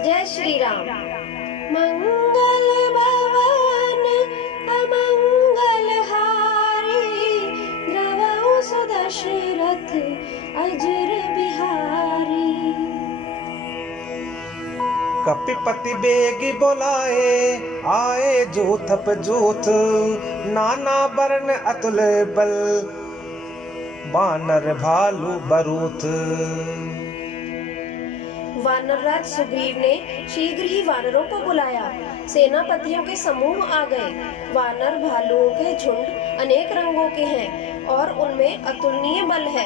जय श्री राम। मंगल भवन अमंगल हारी, द्रवहु सुदशरथ अजर बिहारी। कपिपति बेगी बोलाए, आए जूथप जूथ, नाना वर्ण अतुल बल, बानर भालू बरूथ। वानरराज सुग्रीव ने शीघ्र ही वानरों को बुलाया। सेनापतियों के समूह आ गए। वानर भालुओं के झुंड अनेक रंगों के हैं और उनमें अतुलनीय बल है।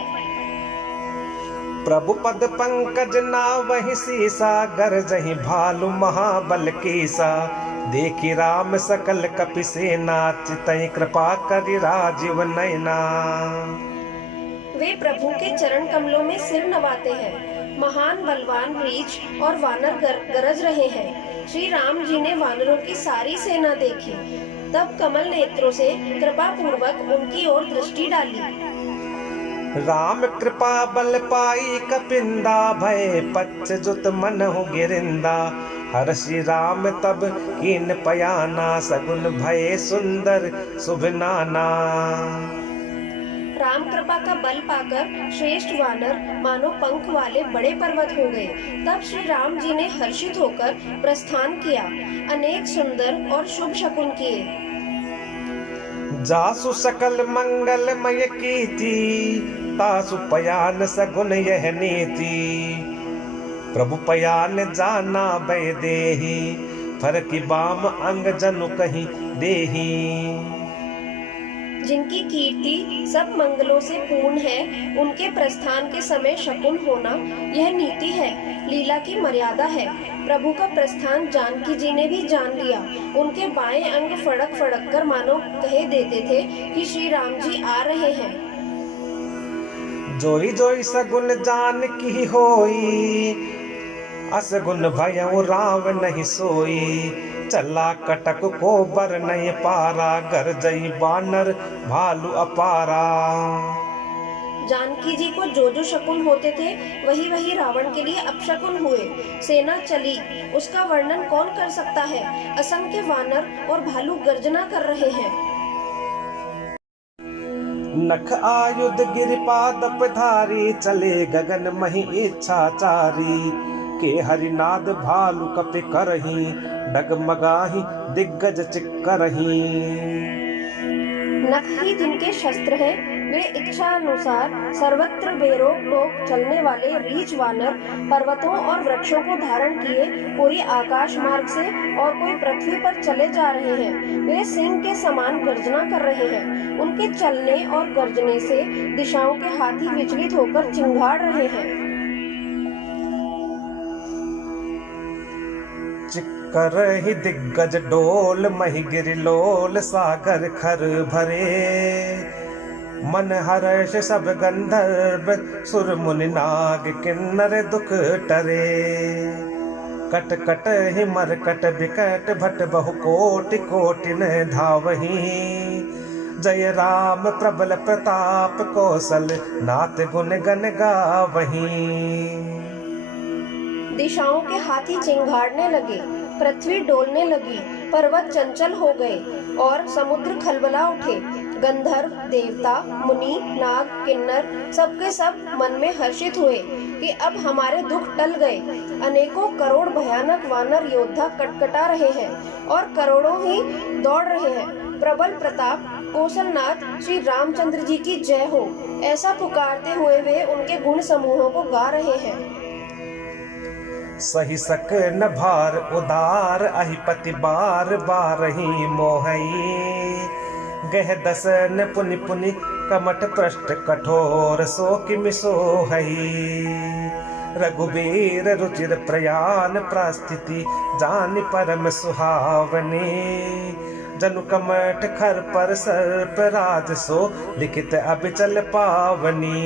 प्रभु पद पंकज नावहि सीसा, गरजहि भालु महाबल कीसा। देखि राम सकल कपि सेना, चितहि कृपा करि राजीव नयना। वे प्रभु के चरण कमलों में सिर नवाते हैं। महान बलवान रीछ और वानर गरज रहे हैं। श्री राम जी ने वानरों की सारी सेना देखी, तब कमल नेत्रों से कृपा पूर्वक उनकी ओर दृष्टि डाली। राम कृपा बल पाई कपिंदा, भय पच्छ जुत मन हो गिरिंदा। हर्षि राम तब कीन पयाना, सगुन भय सुंदर शुभ नाना। राम कृपा का बल पाकर श्रेष्ठ वानर मानो पंख वाले बड़े पर्वत हो गए। तब श्री राम जी ने हर्षित होकर प्रस्थान किया, अनेक सुंदर और शुभ शकुन किए। जासु सकल मंगलमय कीर्ति, तासु पयान सगुन यह नीति। प्रभु पयान जाना भय देहि, फरकि बाम अंग जनु कहीं देहि। जिनकी कीर्ति सब मंगलों से पूर्ण है, उनके प्रस्थान के समय शकुन होना यह नीति है, लीला की मर्यादा है। प्रभु का प्रस्थान जानकी जी ने भी जान लिया। उनके बाएं अंग फड़क फड़क कर मानो कहे देते थे कि श्री राम जी आ रहे हैं। जोई जोई सगुन जानकी होई, असगुन भयउ राव नहीं सोई। चला कटक को बर नहीं पारा, गरजई बानर भालू अपारा। जानकी जी को जो जो शकुन होते थे वही वही रावण के लिए अपशकुन हुए। सेना चली, उसका वर्णन कौन कर सकता है। असंख्य वानर और भालू गर्जना कर रहे हैं। नख आयुध गिरिपाद पधारी, चले गगन मही इच्छाचारी। के हरिनाद भालू कपि करही, डगमगाही दिग्गज चिक्करही। नख ही जिनके शस्त्र हैं, वे इच्छा अनुसार सर्वत्र बेरोक टोक चलने वाले रीछ वानर पर्वतों और वृक्षों को धारण किए कोई आकाश मार्ग से और कोई पृथ्वी पर चले जा रहे हैं। वे सिंह के समान गर्जना कर रहे हैं। उनके चलने और गर्जने से दिशाओं के हाथी विचलित होकर चिंगाड़ रहे हैं। करहि दिग्गज डोल, मही गिरिलोल सागर खर भरे। मन हर्ष सब गंधर्व, सुर मुनि नाग किन्नर दुख टरे। कट कट ही मरकट बिकट, भट बहु कोटि कोटि न धावही। जय राम प्रबल प्रताप, कौशल नाथ गुण गण गावही। दिशाओं के हाथी चिंगाड़ने लगे, पृथ्वी डोलने लगी, पर्वत चंचल हो गए और समुद्र खलबला उठे। गंधर्व, देवता, मुनि, नाग, किन्नर सबके सब मन में हर्षित हुए कि अब हमारे दुख टल गए। अनेकों करोड़ भयानक वानर योद्धा कटकटा रहे हैं और करोड़ों ही दौड़ रहे हैं। प्रबल प्रताप कौशलनाथ श्री रामचंद्र जी की जय हो, ऐसा पुकारते हुए वे उनके गुण समूहों को गा रहे हैं। सही सक न भार उदार, अहिपति बार बारही मोहई। गह दसन पुनि पुनि कमठ पृष्ठ कठोर, सो किमि सोहई। रघुबीर रुचिर प्रयान, प्रस्थिति जानि परम सुहावनी। जनु कमठ खर पर सर्प राज, सो लिखित अबिचल पावनी।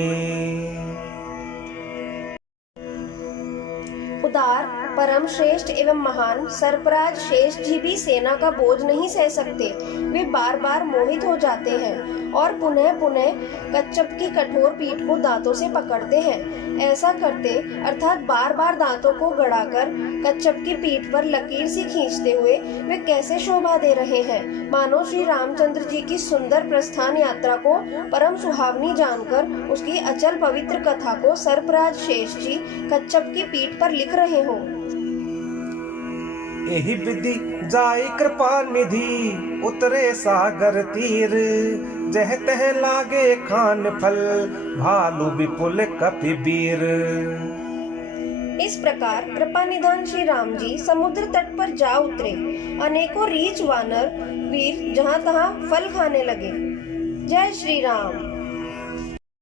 उदार, परम श्रेष्ठ एवं महान सर्पराज शेष जी भी सेना का बोझ नहीं सह सकते। वे बार बार मोहित हो जाते हैं और पुनः पुनः कच्छप की कठोर पीठ को दांतों से पकड़ते हैं। ऐसा करते अर्थात बार बार दांतों को गड़ाकर कच्छप की पीठ पर लकीर सी खींचते हुए वे कैसे शोभा दे रहे हैं, मानो श्री रामचंद्र जी की सुंदर प्रस्थान यात्रा को परम सुहावनी जानकर उसकी अचल पवित्र कथा को सर्पराज शेष जी कच्छप की पीठ पर लिख रहे हों। यही विधि जाय कृपा निधि उतरे सागर तीर, जह तह लागे खान फल भालू विपुल कपिबीर। इस प्रकार कृपा निधान श्री राम जी समुद्र तट पर जा उतरे। अनेकों रीछ वानर वीर जहाँ तहाँ फल खाने लगे। जय श्री राम।